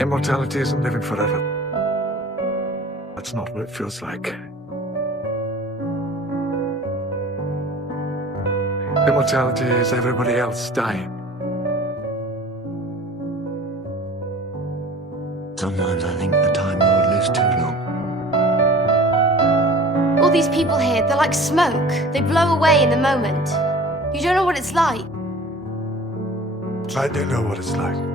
Immortality isn't living forever. That's not what it feels like. Immortality is everybody else dying. Sometimes I think the Time Lord lives too long. All these people here, they're like smoke. They blow away in the moment. You don't know what it's like. I do know what it's like.